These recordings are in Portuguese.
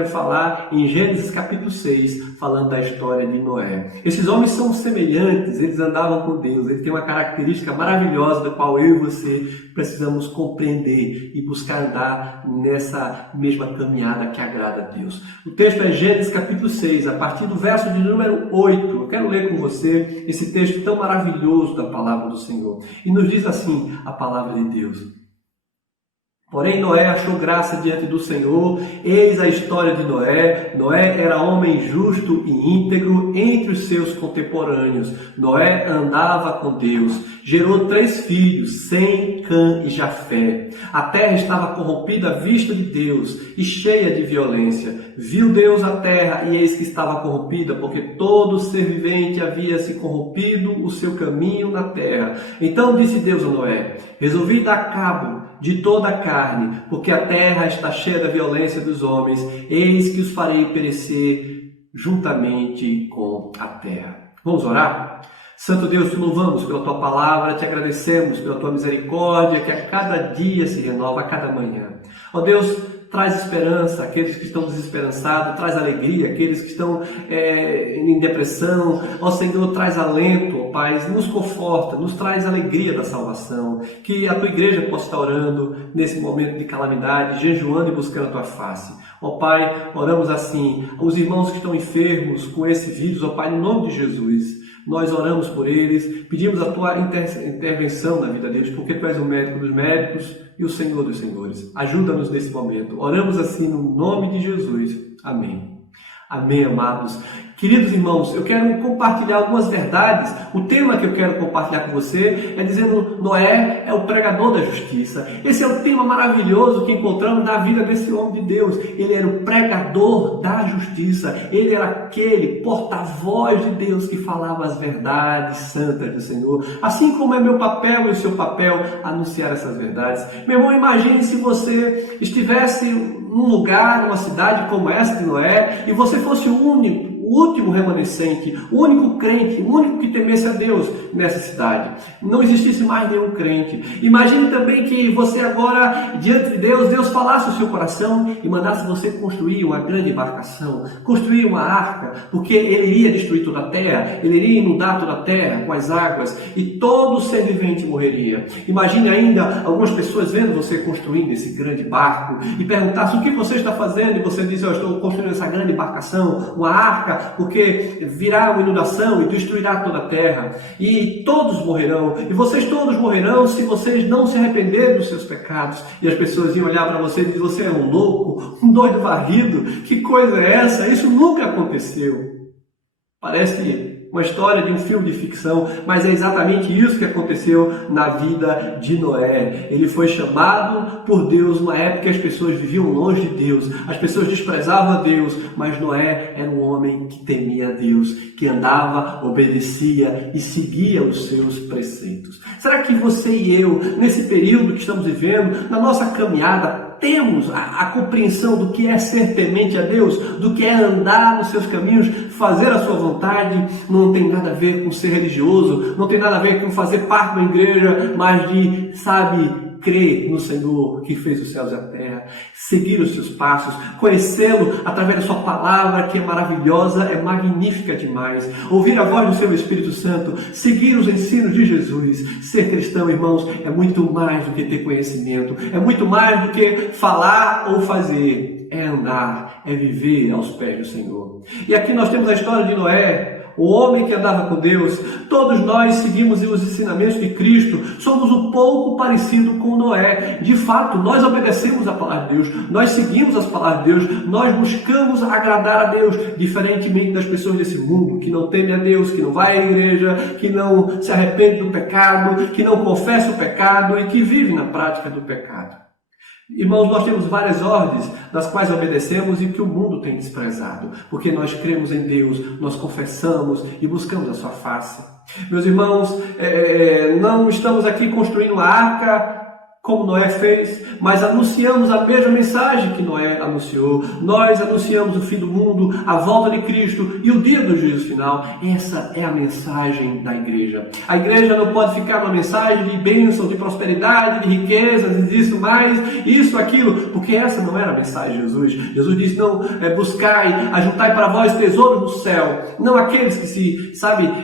quero falar em Gênesis capítulo 6, falando da história de Noé. Esses homens são semelhantes, eles andavam com Deus, eles têm uma característica maravilhosa da qual eu e você precisamos compreender e buscar andar nessa mesma caminhada que agrada a Deus. O texto é Gênesis capítulo 6, a partir do verso de número 8. Eu quero ler com você esse texto tão maravilhoso da palavra do Senhor. E nos diz assim a palavra de Deus. Porém, Noé achou graça diante do Senhor. Eis a história de Noé. Noé era homem justo e íntegro entre os seus contemporâneos. Noé andava com Deus. Gerou 3 filhos, Sem, Cã e Jafé. A terra estava corrompida à vista de Deus e cheia de violência. Viu Deus a terra e eis que estava corrompida, porque todo ser vivente havia se corrompido o seu caminho na terra. Então disse Deus a Noé: resolvi dar cabo de toda a carne, porque a terra está cheia da violência dos homens, eis que os farei perecer juntamente com a terra. Vamos orar? Santo Deus, te louvamos pela tua palavra, te agradecemos pela tua misericórdia, que a cada dia se renova, a cada manhã. Ó Deus, traz esperança àqueles que estão desesperançados, traz alegria àqueles que estão em depressão. Ó Senhor, traz alento, ó Pai, nos conforta, nos traz alegria da salvação. Que a tua igreja possa estar orando nesse momento de calamidade, jejuando e buscando a tua face. Ó Pai, oramos assim, os irmãos que estão enfermos com esse vírus, ó Pai, no nome de Jesus. Nós oramos por eles, pedimos a tua intervenção na vida deles, porque tu és o médico dos médicos e o Senhor dos senhores. Ajuda-nos nesse momento. Oramos assim no nome de Jesus. Amém. Amém, amados. Queridos irmãos, eu quero compartilhar algumas verdades. O tema que eu quero compartilhar com você é dizendo: Noé é o pregador da justiça. Esse é o tema maravilhoso que encontramos na vida desse homem de Deus. Ele era o pregador da justiça. Ele era aquele porta-voz de Deus que falava as verdades santas do Senhor. Assim como é meu papel e o seu papel anunciar essas verdades. Meu irmão, imagine se você estivesse num lugar, numa cidade como essa de Noé, e você fosse o último remanescente, o único crente, o único que temesse a Deus nessa cidade. Não existisse mais nenhum crente. Imagine também que você agora, diante de Deus, Deus falasse o seu coração e mandasse você construir uma grande embarcação, construir uma arca, porque Ele iria destruir toda a terra, Ele iria inundar toda a terra com as águas e todo ser vivente morreria. Imagine ainda algumas pessoas vendo você construindo esse grande barco e perguntassem: o que você está fazendo? E você diz: eu estou construindo essa grande embarcação, uma arca, porque virá uma inundação e destruirá toda a terra, e todos morrerão, e vocês todos morrerão se vocês não se arrependerem dos seus pecados. E as pessoas iam olhar para você e dizer: você é um louco, um doido varrido, que coisa é essa? Isso nunca aconteceu. Parece uma história de um filme de ficção, mas é exatamente isso que aconteceu na vida de Noé. Ele foi chamado por Deus numa época que as pessoas viviam longe de Deus, as pessoas desprezavam a Deus, mas Noé era um homem que temia a Deus, que andava, obedecia e seguia os seus preceitos. Será que você e eu, nesse período que estamos vivendo, na nossa caminhada, temos a compreensão do que é ser temente a Deus, do que é andar nos seus caminhos, fazer a sua vontade? Não tem nada a ver com ser religioso, não tem nada a ver com fazer parte da igreja, mas de, crer no Senhor que fez os céus e a terra, seguir os seus passos, conhecê-lo através da sua palavra, que é maravilhosa, é magnífica demais, ouvir a voz do seu Espírito Santo, seguir os ensinos de Jesus. Ser cristão, irmãos, é muito mais do que ter conhecimento, é muito mais do que falar ou fazer, é andar, é viver aos pés do Senhor. E aqui nós temos a história de Noé, o homem que andava com Deus. Todos nós seguimos os ensinamentos de Cristo, somos um pouco parecido com Noé. De fato, nós obedecemos a palavra de Deus, nós seguimos as palavras de Deus, nós buscamos agradar a Deus, diferentemente das pessoas desse mundo, que não temem a Deus, que não vai à igreja, que não se arrepende do pecado, que não confessa o pecado e que vive na prática do pecado. Irmãos, nós temos várias ordens das quais obedecemos e que o mundo tem desprezado, porque nós cremos em Deus, nós confessamos e buscamos a sua face. Meus irmãos, não estamos aqui construindo uma arca como Noé fez, mas anunciamos a mesma mensagem que Noé anunciou. Nós anunciamos o fim do mundo, a volta de Cristo e o dia do juízo final. Essa é a mensagem da igreja. A igreja não pode ficar uma mensagem de bênção, de prosperidade, de riquezas, isso mais, isso, aquilo, porque essa não era a mensagem de Jesus. Jesus disse, não, buscai, ajuntai para vós tesouros no céu. Não aqueles que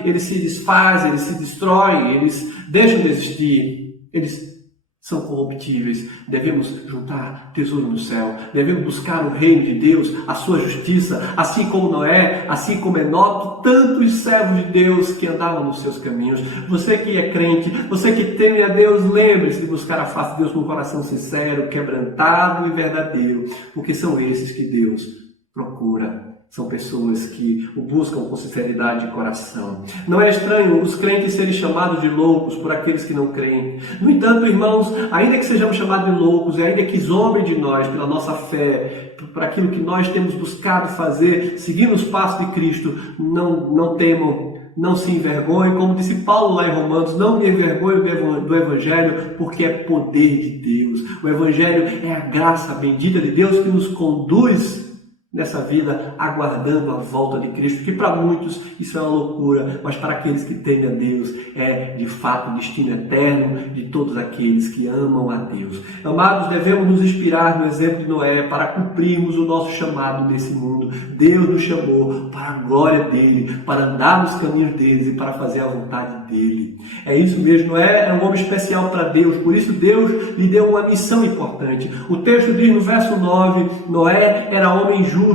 eles se desfazem, eles se destroem, eles deixam de existir. Eles são corruptíveis. Devemos juntar tesouro no céu. Devemos buscar o reino de Deus, a sua justiça, assim como Noé, assim como Enoque, tantos servos de Deus que andavam nos seus caminhos. Você que é crente, você que teme a Deus, lembre-se de buscar a face de Deus com um coração sincero, quebrantado e verdadeiro, porque são esses que Deus procura. São pessoas que o buscam com sinceridade de coração. Não é estranho os crentes serem chamados de loucos por aqueles que não creem. No entanto, irmãos, ainda que sejamos chamados de loucos, e ainda que zombem de nós pela nossa fé, por aquilo que nós temos buscado fazer, seguindo os passos de Cristo, não temam, não se envergonhem, como disse Paulo lá em Romanos, não me envergonhe do Evangelho, porque é poder de Deus. O Evangelho é a graça bendita de Deus que nos conduz nessa vida, aguardando a volta de Cristo, que para muitos isso é uma loucura, mas para aqueles que temem a Deus é de fato o destino eterno de todos aqueles que amam a Deus. Amados, devemos nos inspirar no exemplo de Noé para cumprirmos o nosso chamado nesse mundo. Deus nos chamou para a glória dele, para andar nos caminhos deles e para fazer a vontade dele. É isso mesmo, Noé é um homem especial para Deus, por isso Deus lhe deu uma missão importante. O texto diz no verso 9, Noé era homem justo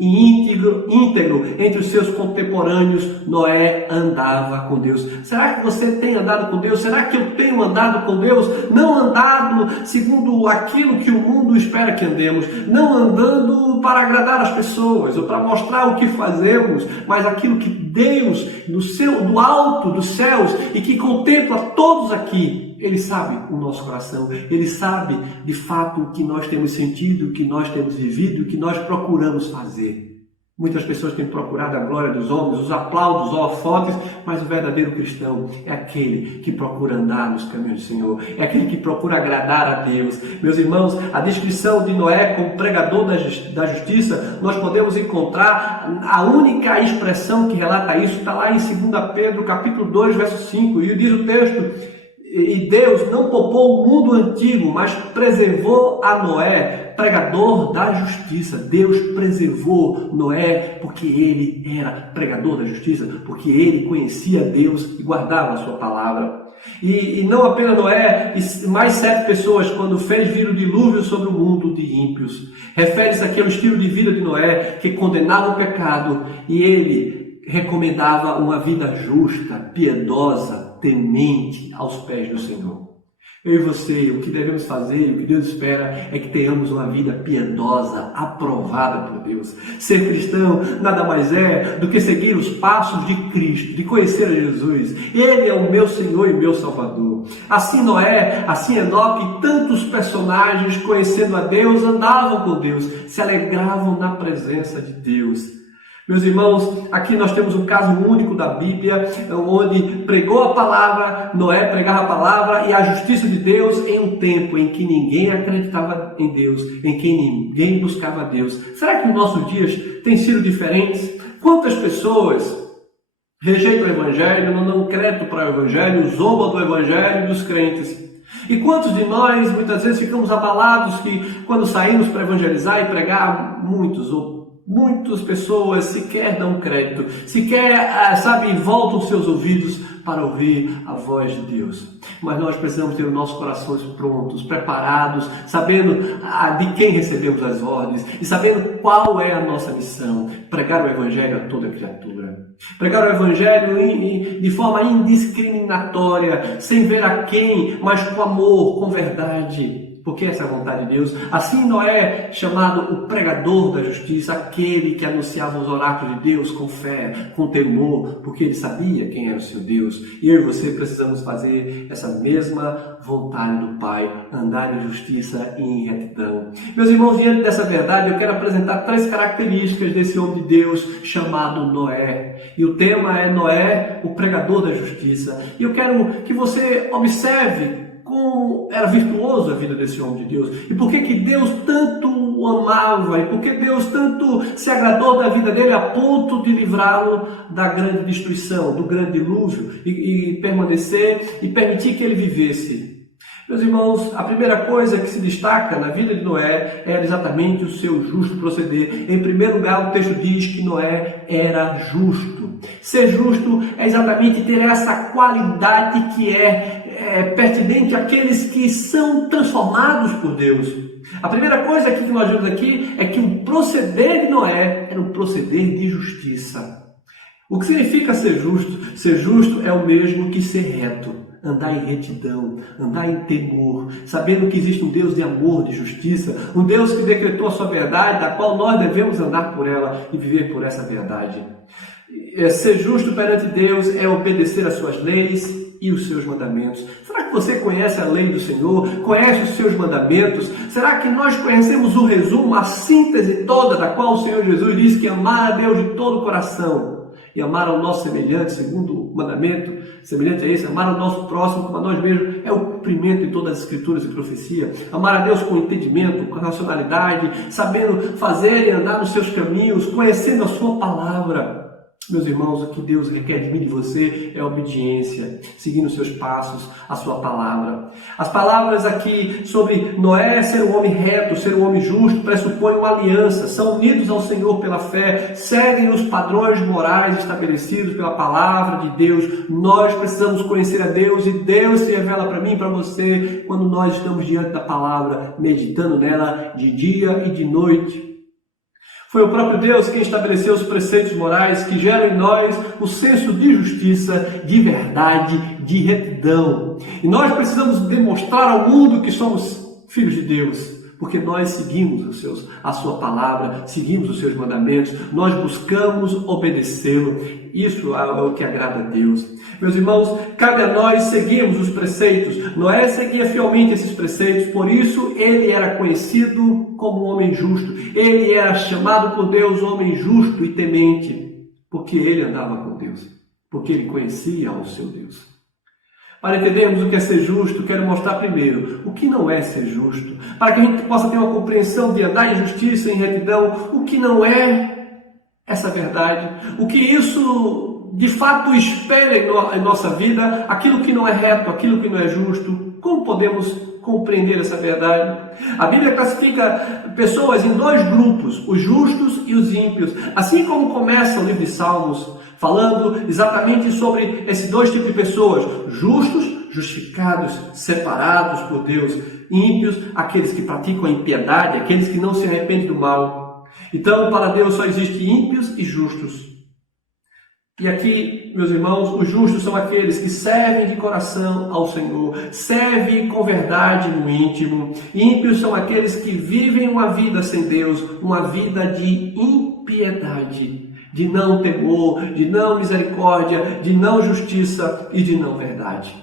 e íntegro entre os seus contemporâneos. Noé andava com Deus. Será que você tem andado com Deus? Será que eu tenho andado com Deus? Não andado segundo aquilo que o mundo espera que andemos, não andando para agradar as pessoas ou para mostrar o que fazemos, mas aquilo que Deus, do alto dos céus e que contempla todos aqui, Ele sabe o nosso coração, Ele sabe de fato o que nós temos sentido, o que nós temos vivido, o que nós procuramos fazer. Muitas pessoas têm procurado a glória dos homens, os aplausos, os holofotes, mas o verdadeiro cristão é aquele que procura andar nos caminhos do Senhor, é aquele que procura agradar a Deus. Meus irmãos, a descrição de Noé como pregador da justiça, nós podemos encontrar a única expressão que relata isso, está lá em 2 Pedro, capítulo 2, verso 5, e diz o texto: e Deus não poupou o mundo antigo, mas preservou a Noé, pregador da justiça. Deus preservou Noé porque ele era pregador da justiça, porque ele conhecia Deus e guardava a sua palavra. E não apenas Noé, mais 7 pessoas, quando fez vir o dilúvio sobre o mundo de ímpios. Refere-se aqui ao estilo de vida de Noé, que condenava o pecado, e ele recomendava uma vida justa, piedosa, temente aos pés do Senhor. Eu e você, o que devemos fazer, o que Deus espera é que tenhamos uma vida piedosa, aprovada por Deus. Ser cristão nada mais é do que seguir os passos de Cristo, de conhecer a Jesus. Ele é o meu Senhor e meu Salvador. Assim Noé, assim Enoque e tantos personagens, conhecendo a Deus, andavam com Deus, se alegravam na presença de Deus. Meus irmãos, aqui nós temos um caso único da Bíblia, onde pregou a palavra, Noé pregava a palavra e a justiça de Deus em um tempo em que ninguém acreditava em Deus, em que ninguém buscava Deus. Será que os nossos dias têm sido diferentes? Quantas pessoas rejeitam o Evangelho, não dão crédito para o Evangelho, zombam do Evangelho dos crentes? E quantos de nós muitas vezes ficamos abalados que quando saímos para evangelizar e pregar, muitas pessoas sequer dão crédito, sequer, voltam seus ouvidos para ouvir a voz de Deus. Mas nós precisamos ter os nossos corações prontos, preparados, sabendo de quem recebemos as ordens e sabendo qual é a nossa missão: pregar o Evangelho a toda criatura. Pregar o Evangelho de forma indiscriminatória, sem ver a quem, mas com amor, com verdade. Porque essa é a vontade de Deus. Assim Noé, chamado o pregador da justiça, aquele que anunciava os oráculos de Deus com fé, com temor, porque ele sabia quem era o seu Deus. E eu e você precisamos fazer essa mesma vontade do Pai, andar em justiça e em retidão. Meus irmãos, diante dessa verdade, eu quero apresentar 3 características desse homem de Deus chamado Noé. E o tema é Noé, o pregador da justiça. E eu quero que você observe como era virtuoso a vida desse homem de Deus, e por que Deus tanto o amava, e por que Deus tanto se agradou da vida dele a ponto de livrá-lo da grande destruição, do grande dilúvio, e permanecer e permitir que ele vivesse. Meus irmãos, a primeira coisa que se destaca na vida de Noé era exatamente o seu justo proceder. Em primeiro lugar, o texto diz que Noé era justo. Ser justo é exatamente ter essa qualidade que é pertinente àqueles que são transformados por Deus. A primeira coisa que nós vemos aqui é que o proceder de Noé era um proceder de justiça. O que significa ser justo? Ser justo é o mesmo que ser reto. Andar em retidão, andar em temor, sabendo que existe um Deus de amor, de justiça, um Deus que decretou a sua verdade, da qual nós devemos andar por ela e viver por essa verdade. Ser justo perante Deus é obedecer às suas leis e os seus mandamentos. Será que você conhece a lei do Senhor? Conhece os seus mandamentos? Será que nós conhecemos o resumo, a síntese toda da qual o Senhor Jesus diz que amar a Deus de todo o coração e amar ao nosso semelhante, segundo o mandamento, semelhante a esse, amar ao nosso próximo como a nós mesmos, é o cumprimento de todas as escrituras e profecia. Amar a Deus com entendimento, com racionalidade, sabendo fazer e andar nos seus caminhos, conhecendo a sua palavra. Meus irmãos, o que Deus requer de mim e de você é obediência, seguindo os seus passos, a sua palavra. As palavras aqui sobre Noé ser um homem reto, ser um homem justo, pressupõem uma aliança, são unidos ao Senhor pela fé, seguem os padrões morais estabelecidos pela palavra de Deus. Nós precisamos conhecer a Deus e Deus se revela para mim e para você quando nós estamos diante da palavra, meditando nela de dia e de noite. Foi o próprio Deus quem estabeleceu os preceitos morais que geram em nós o senso de justiça, de verdade, de retidão. E nós precisamos demonstrar ao mundo que somos filhos de Deus, porque nós seguimos a sua palavra, seguimos os seus mandamentos, nós buscamos obedecê-lo. Isso é o que agrada a Deus. Meus irmãos, cabe a nós seguirmos os preceitos. Noé seguia fielmente esses preceitos, por isso ele era conhecido como um homem justo. Ele era chamado por Deus homem justo e temente, porque ele andava com Deus, porque ele conhecia o seu Deus. Para entendermos o que é ser justo, quero mostrar primeiro o que não é ser justo, para que a gente possa ter uma compreensão de andar em justiça, em retidão, o que não é essa verdade, o que isso de fato espelha em nossa vida, aquilo que não é reto, aquilo que não é justo. Como podemos compreender essa verdade? A Bíblia classifica pessoas em dois grupos, os justos e os ímpios. Assim como começa o livro de Salmos, falando exatamente sobre esses dois tipos de pessoas: justos, justificados, separados por Deus; ímpios, aqueles que praticam a impiedade, aqueles que não se arrependem do mal. Então, para Deus só existe ímpios e justos. E aqui, meus irmãos, os justos são aqueles que servem de coração ao Senhor, servem com verdade no íntimo. Ímpios são aqueles que vivem uma vida sem Deus, uma vida de impiedade, de não temor, de não misericórdia, de não justiça e de não verdade.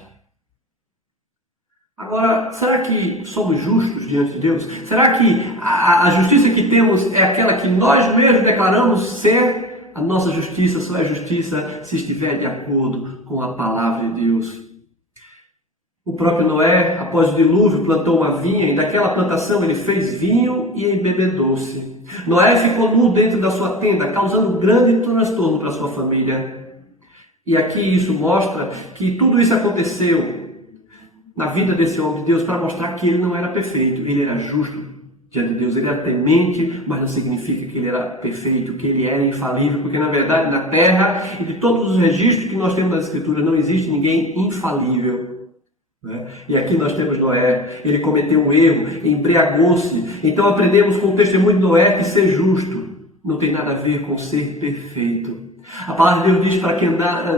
Agora, será que somos justos diante de Deus? Será que a justiça que temos é aquela que nós mesmos declaramos ser? A nossa justiça só é justiça se estiver de acordo com a palavra de Deus. O próprio Noé, após o dilúvio, plantou uma vinha e daquela plantação ele fez vinho e embebedou-se. Noé ficou nu dentro da sua tenda, causando grande transtorno para a sua família. E aqui isso mostra que tudo isso aconteceu na vida desse homem de Deus para mostrar que ele não era perfeito, ele era justo diante de Deus. Ele era temente, mas não significa que ele era perfeito, que ele era infalível, porque na verdade na terra e de todos os registros que nós temos na Escritura não existe ninguém infalível. E aqui nós temos Noé, ele cometeu um erro, embriagou-se. Então aprendemos com o testemunho de Noé que ser justo não tem nada a ver com ser perfeito. A palavra de Deus diz para que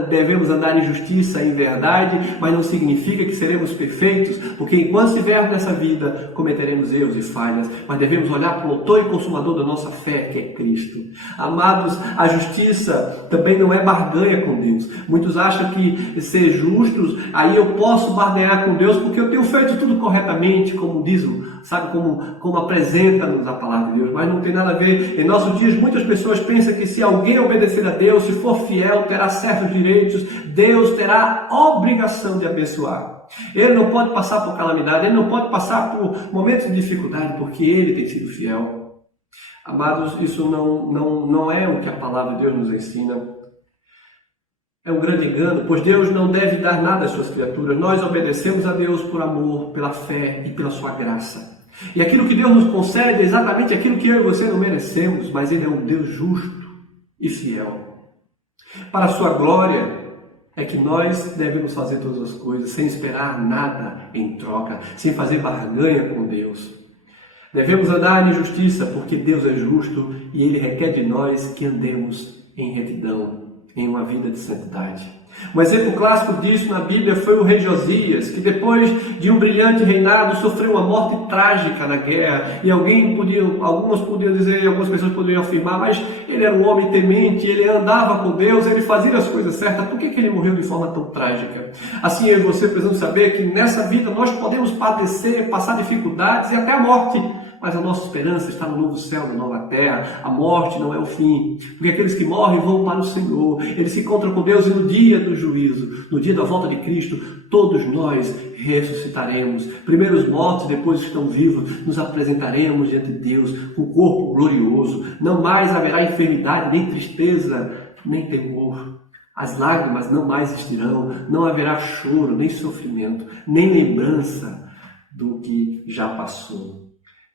devemos andar em justiça, em verdade, mas não significa que seremos perfeitos, porque enquanto estivermos nessa vida, cometeremos erros e falhas, mas devemos olhar para o autor e consumador da nossa fé, que é Cristo. Amados, a justiça também não é barganha com Deus. Muitos acham que ser justos, aí eu posso barganhar com Deus porque eu tenho feito tudo corretamente, como diz, sabe, como apresenta-nos a palavra de Deus, mas não tem nada a ver. Em nossos dias, muitas pessoas pensam que se alguém obedecer a Deus, se for fiel, terá certos direitos, Deus terá a obrigação de abençoar. Ele não pode passar por calamidade, ele não pode passar por momentos de dificuldade, porque ele tem sido fiel. Amados, isso não é o que a palavra de Deus nos ensina. É um grande engano, pois Deus não deve dar nada às suas criaturas. Nós obedecemos a Deus por amor, pela fé e pela sua graça. E aquilo que Deus nos concede é exatamente aquilo que eu e você não merecemos, mas Ele é um Deus justo e fiel. Para a sua glória é que nós devemos fazer todas as coisas sem esperar nada em troca, sem fazer barganha com Deus. Devemos andar em justiça porque Deus é justo e Ele requer de nós que andemos em retidão, em uma vida de santidade. Um exemplo clássico disso na Bíblia foi o rei Josias, que depois de um brilhante reinado sofreu uma morte trágica na guerra. E algumas pessoas poderiam afirmar, mas ele era um homem temente, ele andava com Deus, ele fazia as coisas certas, por que ele morreu de forma tão trágica? Assim eu e você precisamos saber que nessa vida nós podemos padecer, passar dificuldades e até a morte. Mas a nossa esperança está no novo céu, na nova terra. A morte não é o fim, porque aqueles que morrem vão para o Senhor. Eles se encontram com Deus e no dia do juízo, no dia da volta de Cristo, todos nós ressuscitaremos. Primeiro os mortos, depois os que estão vivos, nos apresentaremos diante de Deus com o corpo glorioso. Não mais haverá enfermidade, nem tristeza, nem temor. As lágrimas não mais existirão, não haverá choro, nem sofrimento, nem lembrança do que já passou.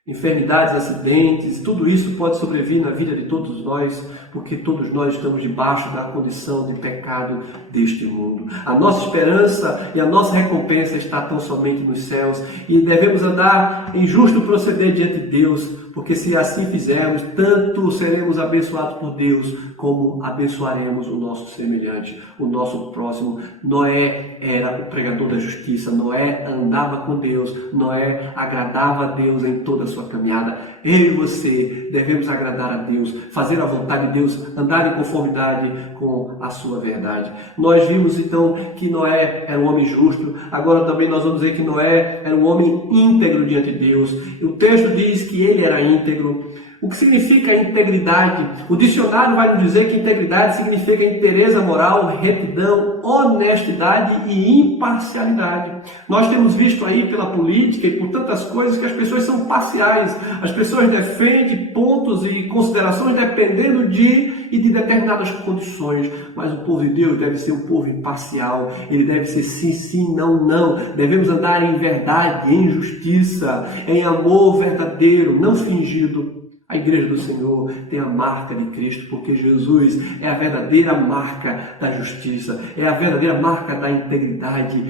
Enfermidades, acidentes, tudo isso pode sobrevir na vida de todos nós, porque todos nós estamos debaixo da condição de pecado deste mundo. A nossa esperança e a nossa recompensa está tão somente nos céus e devemos andar em justo proceder diante de Deus, porque se assim fizermos, tanto seremos abençoados por Deus, como abençoaremos o nosso semelhante, o nosso próximo. Noé era o pregador da justiça, Noé andava com Deus, Noé agradava a Deus em toda a sua caminhada. Eu e você devemos agradar a Deus, fazer a vontade de Deus, andar em conformidade com a sua verdade. Nós vimos então que Noé era um homem justo, agora também nós vamos dizer que Noé era um homem íntegro diante de Deus. O texto diz que ele era íntegro. O que significa integridade? O dicionário vai nos dizer que integridade significa inteireza moral, retidão, honestidade e imparcialidade. Nós temos visto aí pela política e por tantas coisas que as pessoas são parciais. As pessoas defendem pontos e considerações dependendo de determinadas condições. Mas o povo de Deus deve ser um povo imparcial. Ele deve ser sim, sim, não, não. Devemos andar em verdade, em justiça, em amor verdadeiro, não fingido. A igreja do Senhor tem a marca de Cristo, porque Jesus é a verdadeira marca da justiça, é a verdadeira marca da integridade,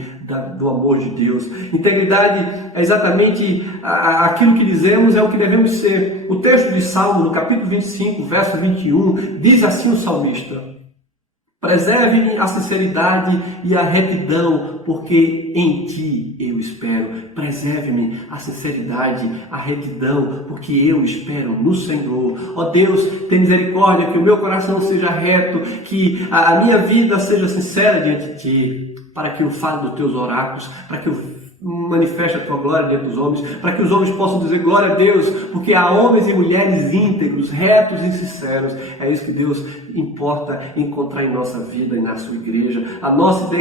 do amor de Deus. Integridade é exatamente aquilo que dizemos, é o que devemos ser. O texto de Salmo, no capítulo 25, verso 21, diz assim o salmista: preserve-me a sinceridade e a retidão, porque em ti eu espero. Preserve-me a sinceridade, a retidão, porque eu espero no Senhor. Ó Deus, tem misericórdia, que o meu coração seja reto, que a minha vida seja sincera diante de ti, para que eu fale dos teus oráculos, para que eu manifeste a tua glória diante dos homens, para que os homens possam dizer glória a Deus, porque há homens e mulheres íntegros, retos e sinceros. É isso que Deus importa encontrar em nossa vida e na sua igreja. A nossa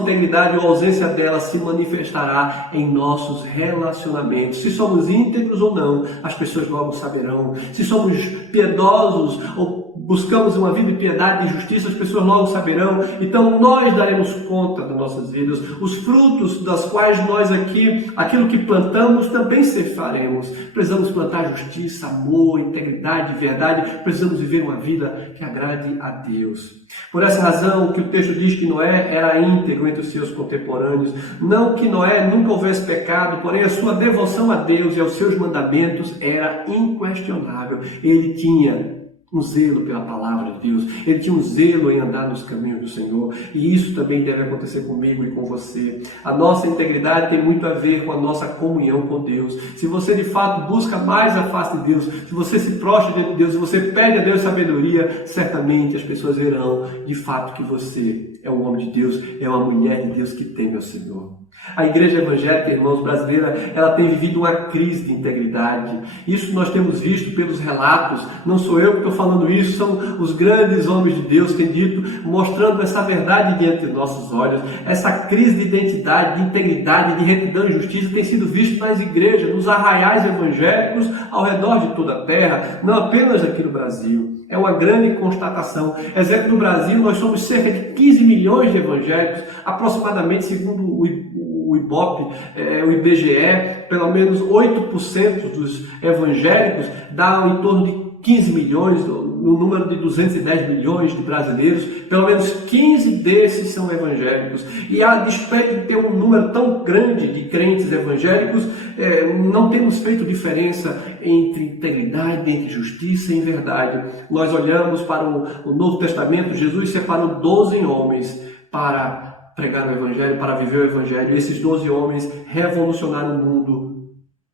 integridade ou ausência dela se manifestará em nossos relacionamentos. Se somos íntegros ou não, as pessoas logo saberão. Se somos piedosos ou buscamos uma vida de piedade e justiça, as pessoas logo saberão. Então nós daremos conta das nossas vidas. Os frutos das quais nós aqui, aquilo que plantamos, também ceifaremos. Precisamos plantar justiça, amor, integridade, verdade. Precisamos viver uma vida que agrade a Deus. Por essa razão que o texto diz que Noé era íntegro entre os seus contemporâneos. Não que Noé nunca houvesse pecado, porém a sua devoção a Deus e aos seus mandamentos era inquestionável. Ele tinha um zelo pela palavra de Deus, ele tinha um zelo em andar nos caminhos do Senhor, e isso também deve acontecer comigo e com você. A nossa integridade tem muito a ver com a nossa comunhão com Deus. Se você de fato busca mais a face de Deus, se você se prostra diante de Deus, se você pede a Deus sabedoria, certamente as pessoas verão de fato que você é um homem de Deus, é uma mulher de Deus que teme ao Senhor. A igreja evangélica, irmãos, brasileira, ela tem vivido uma crise de integridade. Isso nós temos visto pelos relatos. Não sou eu que estou falando isso, são os grandes homens de Deus que têm dito, mostrando essa verdade diante dos nossos olhos. Essa crise de identidade, de integridade, de retidão e justiça tem sido vista nas igrejas, nos arraiais evangélicos ao redor de toda a terra, não apenas aqui no Brasil. É uma grande constatação. Exemplo, no Brasil, nós somos cerca de 15 milhões de evangélicos, aproximadamente, segundo o IBOP, o IBGE, pelo menos 8% dos evangélicos dá em torno de 15 milhões, no número de 210 milhões de brasileiros, pelo menos 15 desses são evangélicos. E a despeito de ter um número tão grande de crentes evangélicos, não temos feito diferença entre integridade, entre justiça e verdade. Nós olhamos para o Novo Testamento, Jesus separou 12 homens para pregar o Evangelho, para viver o Evangelho. E esses 12 homens revolucionaram o mundo.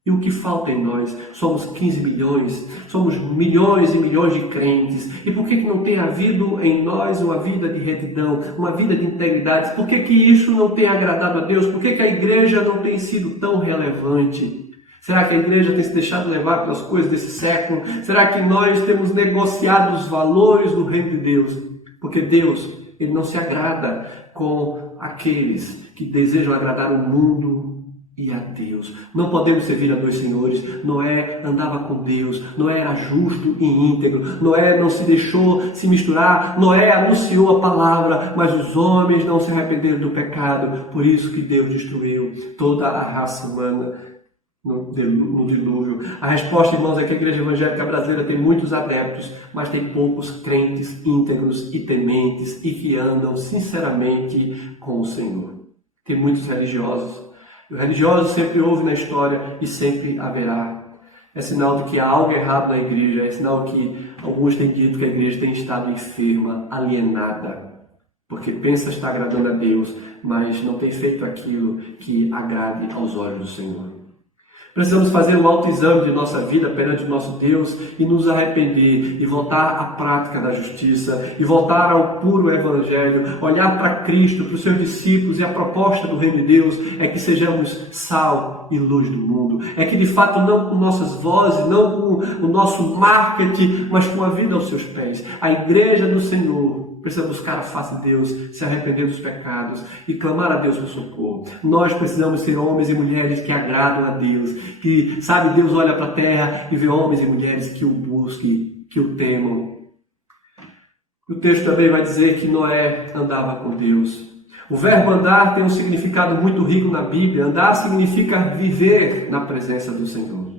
E o que falta em nós? Somos 15 milhões, somos milhões e milhões de crentes. E por que não tem havido em nós uma vida de retidão, uma vida de integridade? Por que isso não tem agradado a Deus? Por que a igreja não tem sido tão relevante? Será que a igreja tem se deixado levar pelas coisas desse século? Será que nós temos negociado os valores do reino de Deus? Porque Deus, Ele não se agrada com aqueles que desejam agradar o mundo e a Deus. Não podemos servir a dois senhores. Noé andava com Deus, Noé era justo e íntegro, Noé não se deixou se misturar, Noé anunciou a palavra, mas os homens não se arrependeram do pecado, por isso que Deus destruiu toda a raça humana no dilúvio. A resposta, irmãos, é que a igreja evangélica brasileira tem muitos adeptos, mas tem poucos crentes íntegros e tementes e que andam sinceramente com o Senhor. Tem muitos religiosos. O religioso sempre houve na história e sempre haverá. É sinal de que há algo errado na igreja, é sinal que alguns têm dito que a igreja tem estado enferma, alienada, porque pensa estar agradando a Deus, mas não tem feito aquilo que agrade aos olhos do Senhor. Precisamos fazer um autoexame de nossa vida perante o nosso Deus e nos arrepender e voltar à prática da justiça e voltar ao puro Evangelho, olhar para Cristo, para os seus discípulos, e a proposta do Reino de Deus é que sejamos sal e luz do mundo. É que de fato não com nossas vozes, não com o nosso marketing, mas com a vida aos seus pés. A igreja do Senhor precisa buscar a face de Deus, se arrepender dos pecados e clamar a Deus por socorro. Nós precisamos ser homens e mulheres que agradam a Deus, que, sabe, Deus olha para a terra e vê homens e mulheres que o busquem, que o temam. O texto também vai dizer que Noé andava com Deus. O verbo andar tem um significado muito rico na Bíblia. Andar significa viver na presença do Senhor.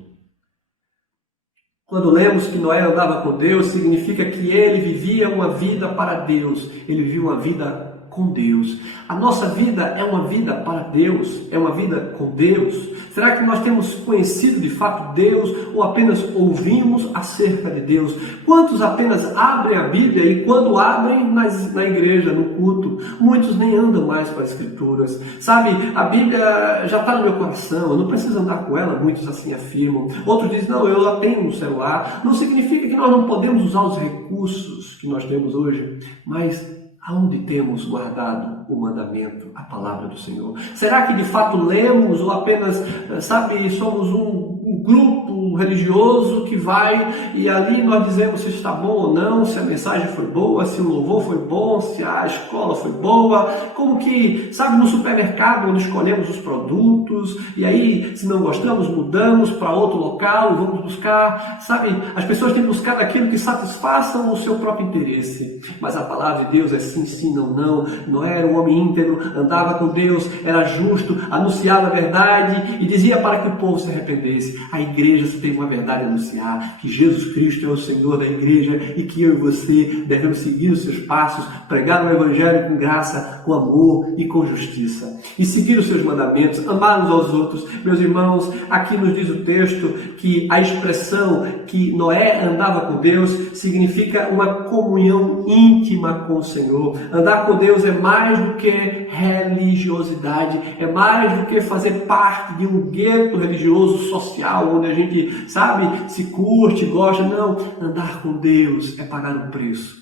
Quando lemos que Noé andava com Deus, significa que ele vivia uma vida para Deus. Ele vivia uma vida com Deus. A nossa vida é uma vida para Deus, é uma vida com Deus. Será que nós temos conhecido de fato Deus ou apenas ouvimos acerca de Deus? Quantos apenas abrem a Bíblia e quando abrem na igreja, no culto, muitos nem andam mais para as Escrituras. Sabe, a Bíblia já está no meu coração, eu não preciso andar com ela, muitos assim afirmam. Outros dizem, não, eu a tenho no celular. Não significa que nós não podemos usar os recursos que nós temos hoje, mas aonde temos guardado o mandamento, a palavra do Senhor? Será que de fato lemos ou apenas, sabe, somos um grupo religioso que vai e ali nós dizemos se está bom ou não, se a mensagem foi boa, se o louvor foi bom, se a escola foi boa, como que, sabe, no supermercado onde escolhemos os produtos e aí se não gostamos mudamos para outro local e vamos buscar, sabe, as pessoas têm buscado aquilo que satisfaçam o seu próprio interesse, mas a palavra de Deus é sim, sim, não, não. Noé era um homem íntegro, andava com Deus, era justo, anunciava a verdade e dizia para que o povo se arrependesse. A igreja só tem uma verdade a anunciar, que Jesus Cristo é o Senhor da igreja e que eu e você devemos seguir os seus passos, pregar o Evangelho com graça, com amor e com justiça. E seguir os seus mandamentos, amar uns aos outros. Meus irmãos, aqui nos diz o texto que a expressão que Noé andava com Deus significa uma comunhão íntima com o Senhor. Andar com Deus é mais do que religiosidade, é mais do que fazer parte de um gueto religioso social, onde a gente, sabe, se curte, gosta. Não, andar com Deus é pagar um preço.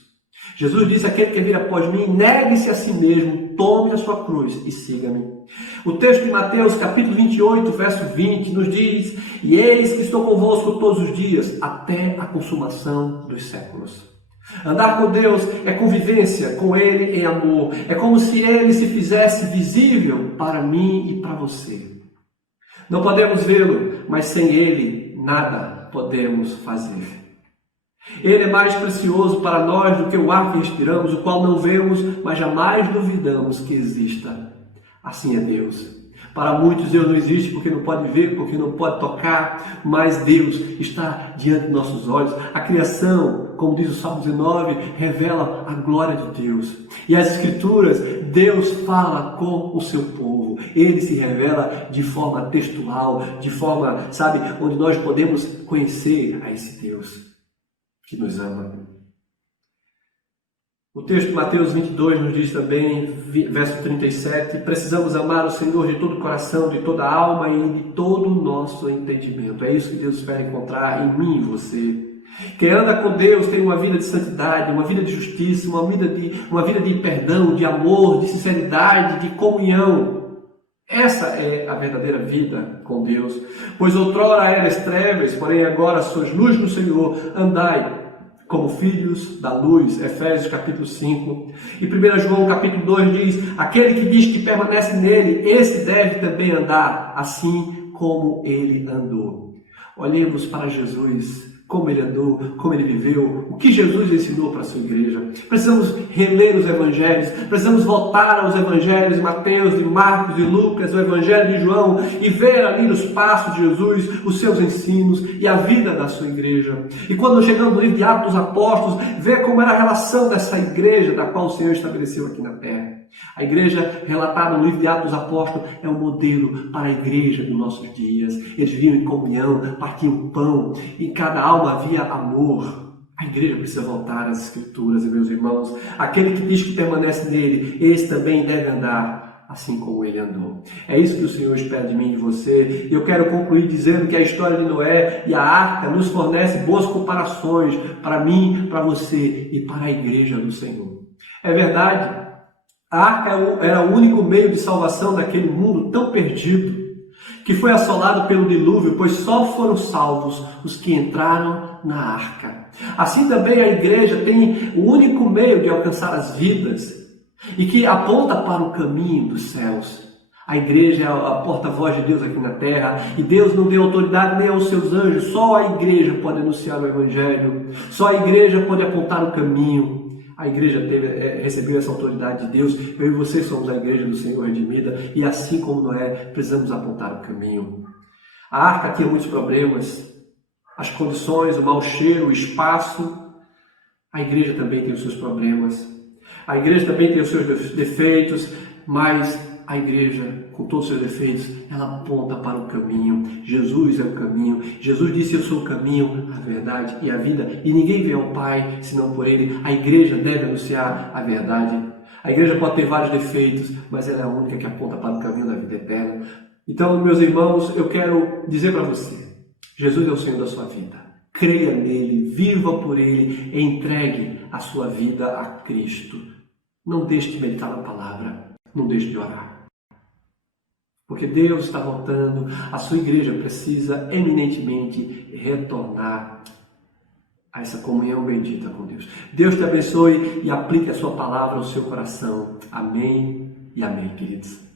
Jesus disse: aquele que vir após mim, negue-se a si mesmo, tome a sua cruz e siga-me. O texto de Mateus, capítulo 28, verso 20, nos diz: e eis que estou convosco todos os dias, até a consumação dos séculos. Andar com Deus é convivência com Ele em amor. É como se Ele se fizesse visível para mim e para você. Não podemos vê-lo, mas sem Ele nada podemos fazer. Ele é mais precioso para nós do que o ar que respiramos, o qual não vemos, mas jamais duvidamos que exista. Assim é Deus. Para muitos Deus não existe porque não pode ver, porque não pode tocar, mas Deus está diante de nossos olhos. A criação, como diz o Salmo 19, revela a glória de Deus. E as Escrituras, Deus fala com o seu povo. Ele se revela de forma textual, de forma, onde nós podemos conhecer a esse Deus que nos ama. O texto de Mateus 22 nos diz também, verso 37, precisamos amar o Senhor de todo o coração, de toda a alma e de todo o nosso entendimento. É isso que Deus espera encontrar em mim e você. Quem anda com Deus tem uma vida de santidade, uma vida de justiça, uma vida de perdão, de amor, de sinceridade, de comunhão. Essa é a verdadeira vida com Deus. Pois outrora eras trevas, porém agora sois luz no Senhor. Andai como filhos da luz. Efésios capítulo 5. E 1 João capítulo 2 diz: aquele que diz que permanece nele, esse deve também andar, assim como ele andou. Olhemos para Jesus, como ele andou, como ele viveu, o que Jesus ensinou para a sua igreja. Precisamos reler os evangelhos, precisamos voltar aos evangelhos de Mateus, de Marcos, de Lucas, o evangelho de João, e ver ali os passos de Jesus, os seus ensinos e a vida da sua igreja. E quando chegamos no livro de Atos dos Apóstolos, ver como era a relação dessa igreja da qual o Senhor estabeleceu aqui na terra. A igreja relatada no livro de Atos dos Apóstolos é um modelo para a igreja dos nossos dias. Eles viviam em comunhão, partiam pão, e em cada alma havia amor. A igreja precisa voltar às Escrituras, meus irmãos. Aquele que diz que permanece nele, esse também deve andar assim como ele andou. É isso que o Senhor espera de mim e de você. E eu quero concluir dizendo que a história de Noé e a arca nos fornece boas comparações para mim, para você e para a igreja do Senhor. É verdade. A arca era o único meio de salvação daquele mundo tão perdido, que foi assolado pelo dilúvio, pois só foram salvos os que entraram na arca. Assim também a igreja tem o único meio de alcançar as vidas e que aponta para o caminho dos céus. A igreja é a porta-voz de Deus aqui na terra, e Deus não deu autoridade nem aos seus anjos. Só a igreja pode anunciar o evangelho, só a igreja pode apontar o caminho. A igreja recebeu essa autoridade de Deus. Eu e você somos a igreja do Senhor redimida, e assim como Noé, precisamos apontar o caminho. A arca tinha muitos problemas, as condições, o mau cheiro, o espaço. A igreja também tem os seus problemas. A igreja também tem os seus defeitos, mas a igreja, com todos os seus defeitos, ela aponta para o caminho. Jesus é o caminho. Jesus disse: eu sou o caminho, a verdade e a vida, e ninguém vem ao Pai senão por Ele. A igreja deve anunciar a verdade. A igreja pode ter vários defeitos, mas ela é a única que aponta para o caminho da vida eterna. Então, meus irmãos, eu quero dizer para você: Jesus é o Senhor da sua vida. Creia nele, viva por Ele, entregue a sua vida a Cristo. Não deixe de meditar na palavra, não deixe de orar. Porque Deus está voltando, a sua igreja precisa eminentemente retornar a essa comunhão bendita com Deus. Deus te abençoe e aplique a sua palavra ao seu coração. Amém e amém, queridos.